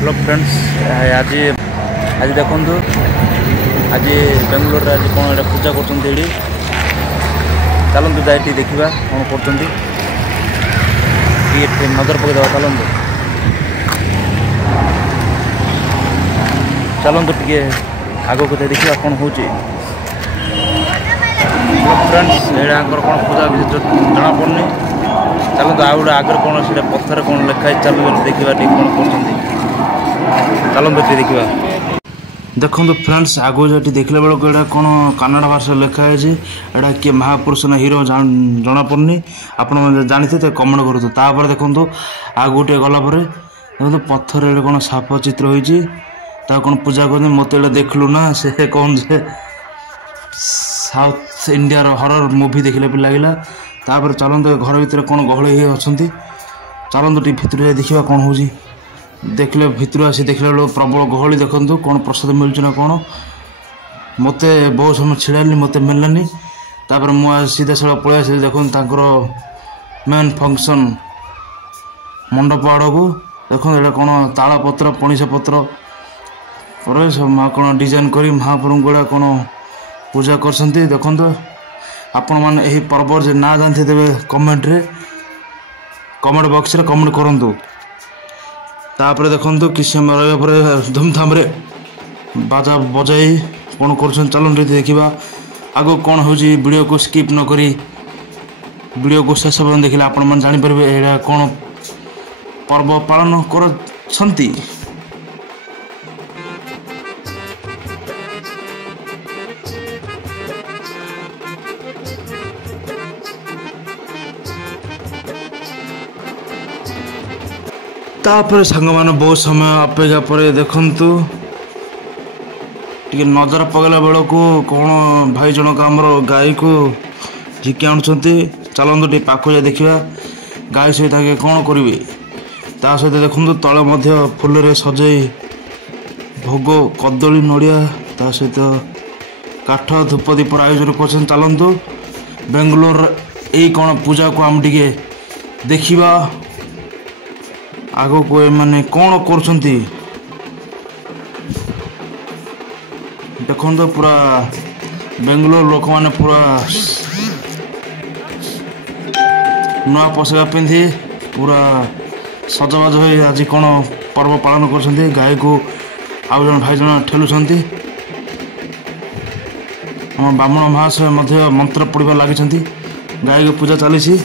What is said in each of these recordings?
Hello friends आज आज देखु आज बेंगलोर आज कौन एटा पूजा कर चलतु जाए देखा कौन कर नजर पकईदे चलतु चलतु टे आग को देखा कौन हो फ्रेंड्स यहाँ कौन पूजा जना पड़नी चलते आ गए आगे कौन से पत्थर कौन लिखाई चलो देखा कौन कर चलते देखा देखो फ्रेंड्स आगु जाटी देखला बेलू एटा कौन कन्नड़ भाषा लिखाई एटा किए महापुरुष ना हीरो जना पड़नी आपण जानते कमेंट करूँ देखो आगु टे गलापर देखो पत्थर एट कौन साप चित्र होती कौन पूजा कर मत देखलु ना से कौन से साउथ इंडिया हरर मूवी देखला भी लगला तापर चलते घर भितर कौन गहली अच्छा चलते टी भितर देखा कौन हो देखले भितर आसी देखला बेलू प्रबल गहली देखु कौन प्रसाद मिलूँ ना कौन मत बहुत समय छिड़ानी मत मिललानी तापर मुझे सीधा साला पलि आस देखो मेन फंक्शन मंडप आड़ को देखो ये कौन ताला पत्र पणिसा पत्र पर कौन डिजाइन कर महाप्रभु गुड़ा कौन पूजा कर देखो आपण मैंने यही पर्व ना जानते देवे कमेंट बॉक्स रे कमेंट करूँ तापर देखो किसी समय रहा धूमधाम रे बाजा बजाई कौन कर चलते देखा आगो कौन हो वीडियो को स्किप न करी वीडियो को शेष पर्यटन देखिले आपण मैंने जानीपर यहाँ कौन पर्व पालन कर तापर सांग मैंने बहुत समय अपेक्षा पर देखु टे नजर पकड़ा बेल को कौन भाई जनक आमर गाई को झिकी आणुंट चलतु टे पाख जा देखा गाई सहित आगे कौन करेंगे ता सहित देखु तले फूल सजे भोग कदली नड़िया ता सहित काठ धूप दीपर आयोजन कर चलतु बेंगलोर यही कौन पूजा को आम टे देखा आग को मैंने कौन कर देखो पूरा बेंगलोर लोक मैंने पूरा नुआ पोशाक पिंधि पूरा सजबाज हो आज कौन पर्व पालन कर गाई को आउ जन भाई जन ठेलुंट आम ब्राह्मण महाशय मंत्र पढ़ा लगी गाई को पूजा चली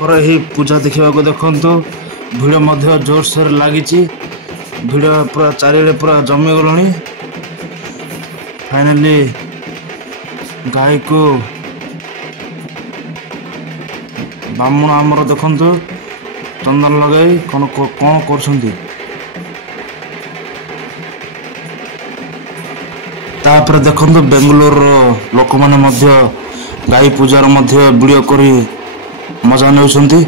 और यही पूजा देखा देखु भिड़ जोर सोर लगी भिड़ पूरा चारिड़े पूरा जमी गलानी फाइनाली गाई को ब्राह्मण आमर देखु चंदन लगाई कौन कौन कर देखु बेंगलोर लोक मैंने गाई पूजार वीडियो करी मजा नहीं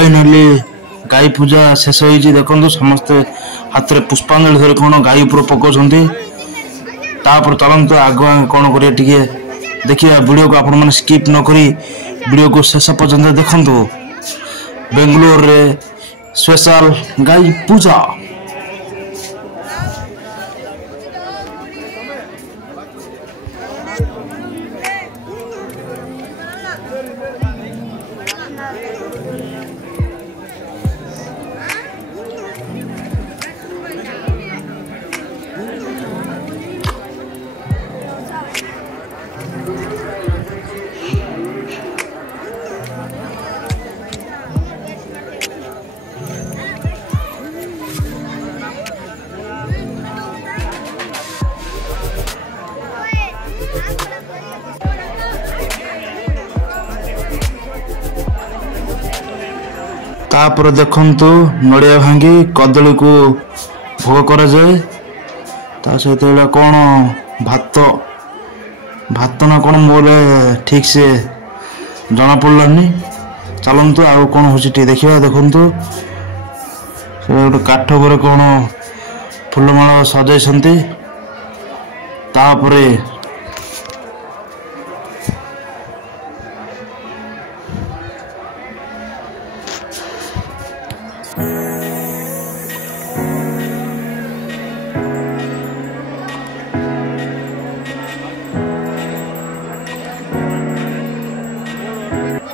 फाइनाली गाई पूजा शेष हो देखो समस्ते हाथ में पुष्पांजलि धर कौन गाई उपर पकाउछन्ति तापर चलते आगुआ कौन करिए टिके देखिए वीडियो को आपण मैंने स्किप न करी वीडियो को शेष पर्यंत देखंतु बेंगलोर रे स्पेशल गाई पूजा तापर देखंतु नड़िया भांगी कदली को भोग करा जाए ता सहित कौन भात भात ना कौन मोरे ठीक से जना पड़लानी चलतु आउ कौन हो देखा देखु गोटे काठ पर कौन फुलमाला सजाई तापरे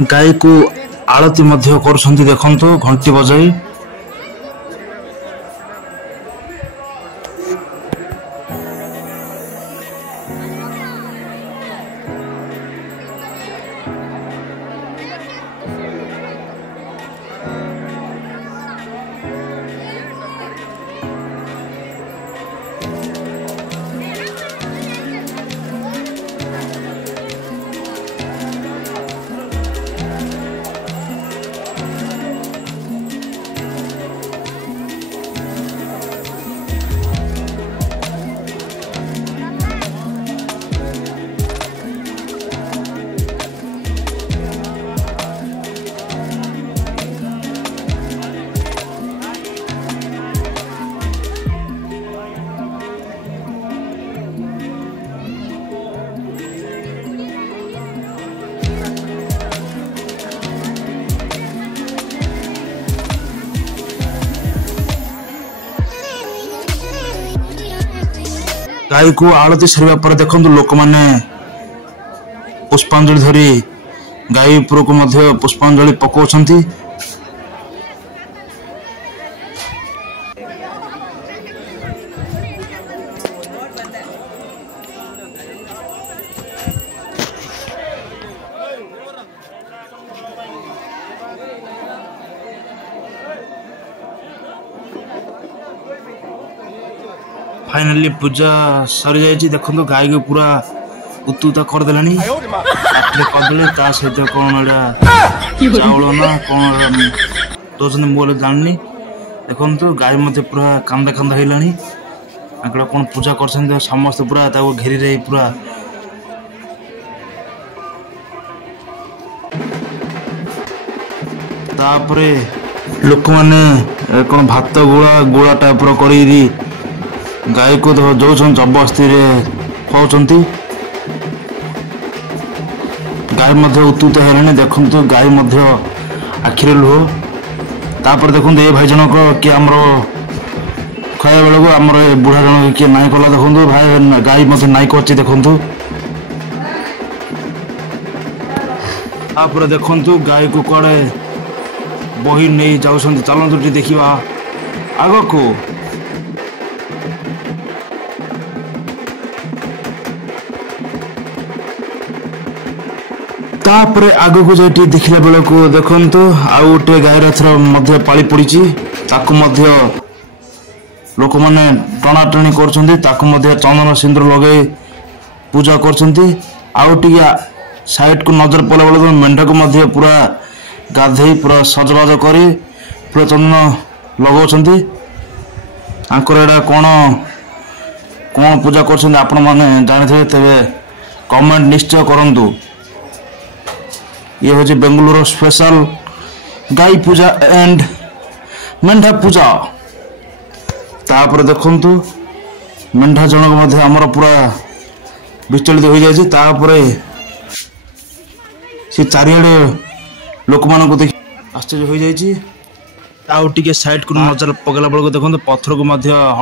गाई को आरती मध्य कर देखंतु घंटी बजाई गाई को आरती सरिया पर देखो लोक मैंने पुष्पांजलि धरी गाई उपर को मध्य पुष्पांजलि पकाउछन्ति फाइनली पूजा सरी जाइए देखो गाई को पूरा उत्तुता करदेला कदली ता सहित कौन चाउल ना कौन दौरान मोबाइल जानी देखो गाई मत पूरा कांदा कांदा है कौन पूजा कर समस्त पूरा घेरी रही पूरा तापरे लोक मैंने कौन भात गुड़ा गुड़ा टाइप कर गाई को जो जबरदस्ती खुआउछन्ति गाई मध्य उत्तुत है देखु गाई मध्य आखिरे लुह तापर देखो ये भाई जनक किए आम खाया बेलू आम बुढ़ा जन किए नाई कला देखो भाई गाई मध्य नाई कर देखु तापर देखु गाई को कड़े बही नहीं जाऊँ चलतु देखा आग को तापरे आग को जाइए देखला बेल को देखु आउ गोटे गायर थर पाली पड़ी लोक मैंने टणाटणी कर चंदन सिंदूर लगे पूजा कर साइड को नजर पड़ा बेल मेंढा को पूरा गाधे पूरा सजबाज कर पूरा चंदन लगाउछन्ति एडा कौन कौन पूजा कर आपण मैंने जानी तेरे कमेंट निश्चय करंतु। ये हूँ बेंगलुरु स्पेशल गाई पूजा एंड मेंढा पूजा तापर देखंतु मेंढा जनक मध्य आमर पूरा विचलित हो जाए तापर से चारिड़े लोक मान देख आश्चर्य हो जाए सैड को नजर पकड़ा बेलू देखते पत्थर को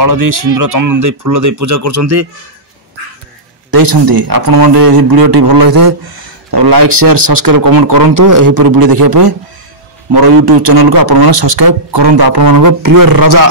हलदी सिंदूर चंदन दे फूल दे पूजा कर आपण मैंने वीडियो भल होता है लाइक शेयर सब्सक्राइब कमेंट करूँ यहीपर वीडियो देखा मोर यूट्यूब चैनल को आप सब्सक्राइब करूँ आप प्रिय राजा।